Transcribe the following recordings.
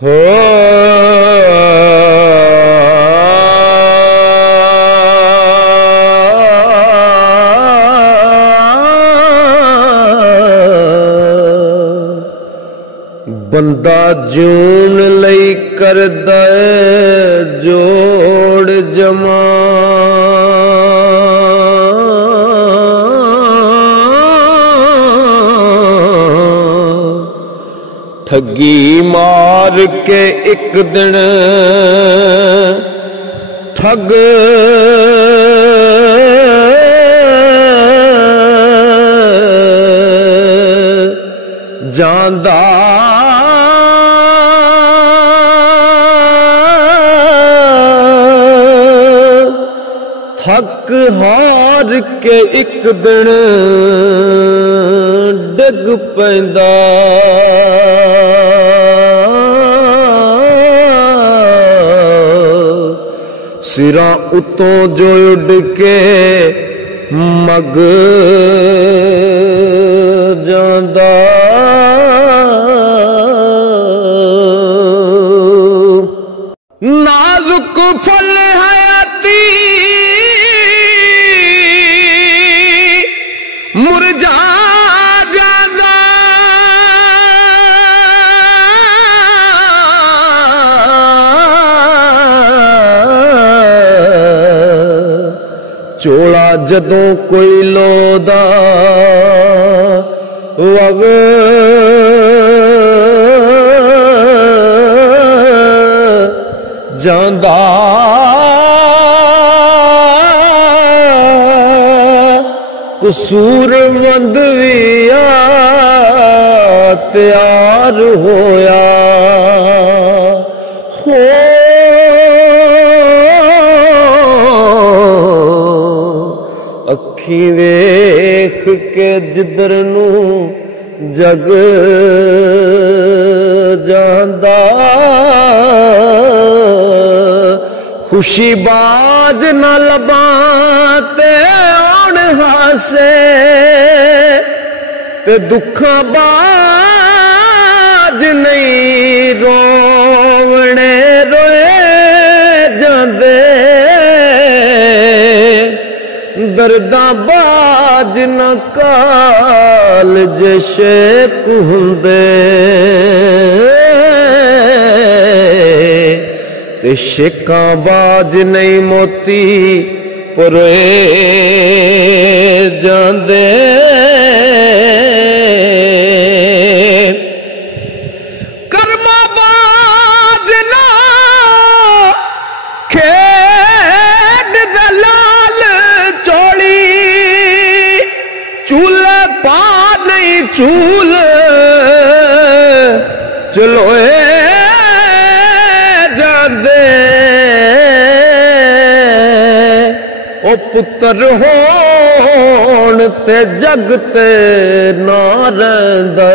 हो बंदा जून लई करदा जोड़ जमा ठगी मार के एक दिन ठग जांदा थक हार के एक दिन डिग पैंदा सिरा उतों जो उड़ के मग जांदा नाजुक फल हयाती मुरझा जांदा चोला जदों कोई लोदा वग जांदा कसूरमंद भी तैयार होया हो अखी वेख के जिधर नू जग जांदा खुशी बाज न लबाते आन हासे ते दुखा बाज नहीं रोवने रोए जांदे दर्दा बाज न काल जैसे कुहंदे ते शेका बाज नहीं मोती पुरे जांदे कर्मा बाज ना खेड दलाल चोली चूल पा नहीं चूल चलोए ओ पुत्र होण ते जग ते ना रहिंदा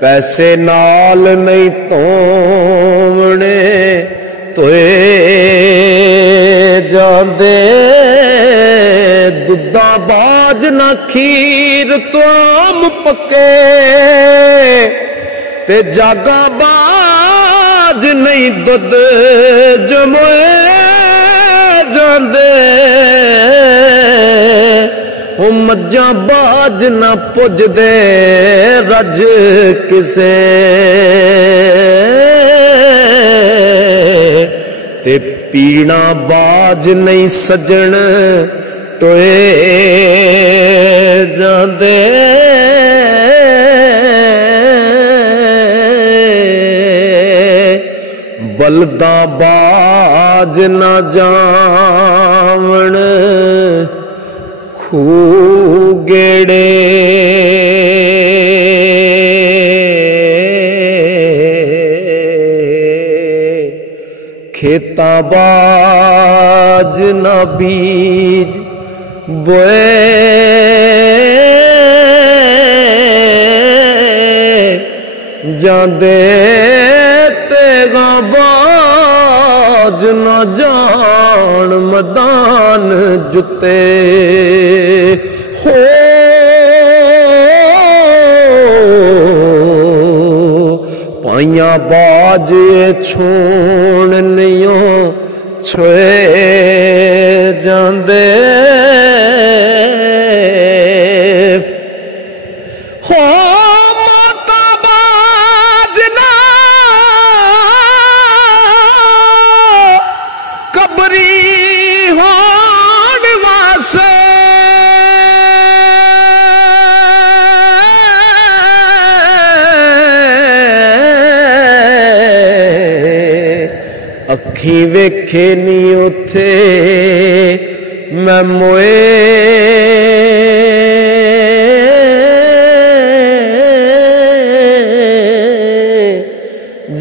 पैसे नाल नहीं तोवणे तोए जांदे दुद्धा बाज ना खीर तो आम पके ते जागा बाज नहीं दुध जमोए जांदे ओ मज्जा बाज ना पुजदे रज किसे ते पीना बाज नहीं सजन टोए जांदे बलदा बाज ना जावण खूगेड़े खेता बाज ना बीज बोए जांदे तेगा बाज न जान मैदान जुते हो बाज छूण नहीं छुए जांदे हो माता बाज ना कबरी होण वासे अखी वेखे नी उथे मैं मोए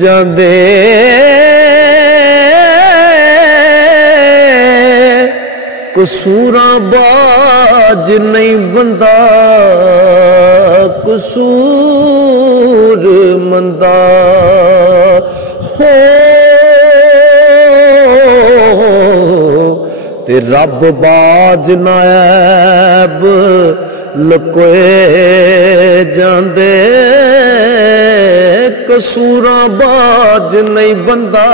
जांदे कसूरा बाज नहीं बंदा कसूर मंदा हो ते रब बाज नायब लकोए जांदे कसूरा बाज नहीं बंदा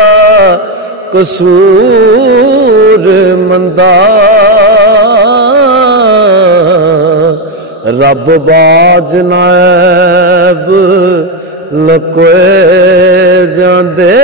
कसूर मंदा रब बाज नायब लकोए जांदे